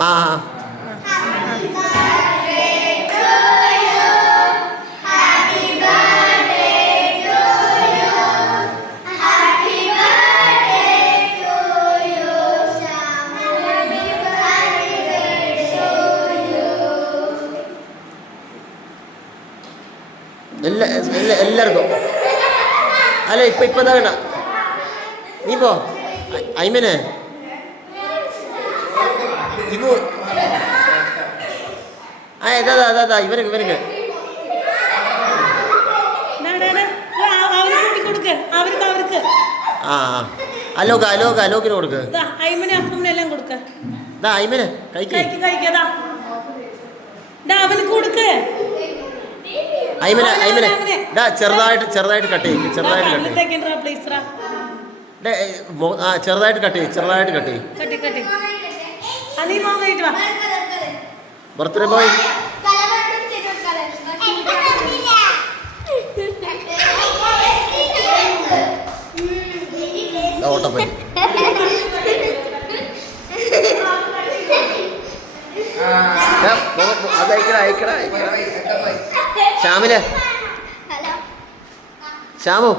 ആ എല്ലാവർക്കും അല്ല ഇപ്പം എന്താ വേണ്ട നീ പോ ഐമനെ ഇവ ഇതാ ഇവനക്ക് ആ അലോക്കിന് കൊടുക്ക് ഐമനെ ഐമനെ ചെറുതായിട്ട് കട്ട് ചെയ്യും ചെറുതായിട്ട് കട്ട് ചെയ്യും ബർത്ത്ഡേ ബോയ് ഓട്ടപ്പൻ അത് അയക്കട ശ്യാമിലെ ശ്യാമു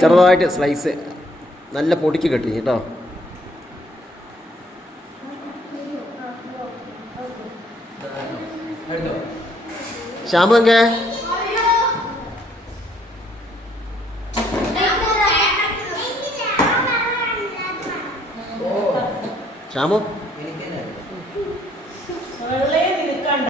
ചെറുതായിട്ട് സ്ലൈസ് നല്ല പൊടിക്ക് കെട്ടി കേട്ടോ. ശ്യാമു എങ്കേ ശ്യാമു